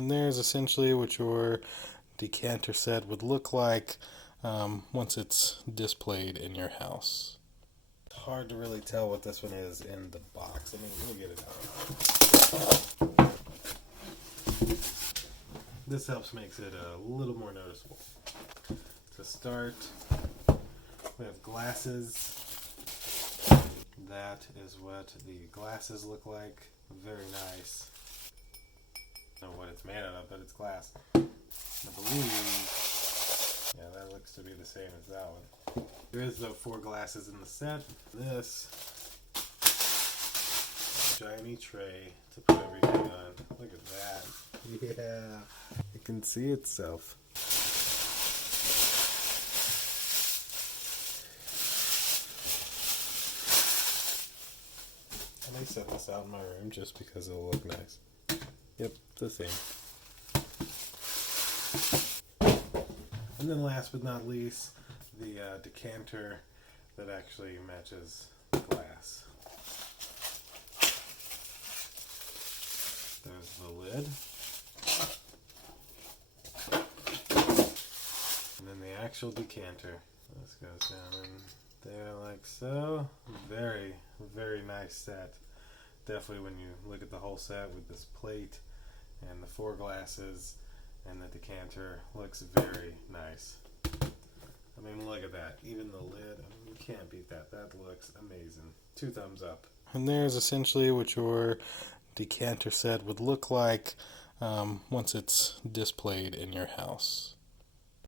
And there's essentially what your decanter set would look like once it's displayed in your house. It's hard to really tell what this one is in the box. I mean, we'll get it out. This helps makes it a little more noticeable. To start, we have glasses. That is what the glasses look like. Very nice. I don't know what it's made out of, but it's glass. I believe, yeah, that looks to be the same as that one. There is, though, 4 glasses in the set. This shiny tray to put everything on. Look at that. Yeah, it can see itself. I may set this out in my room just because it'll look nice. Yep, the same. And then last but not least, the decanter that actually matches the glass. There's the lid. And then the actual decanter. This goes down in there like so. Very, very nice set. Definitely when you look at the whole set with this plate and the 4 glasses and the decanter, looks very nice. I mean, look at that. Even the lid, I mean, you can't beat that. That looks amazing. 2 thumbs up. And there's essentially what your decanter set would look like once it's displayed in your house.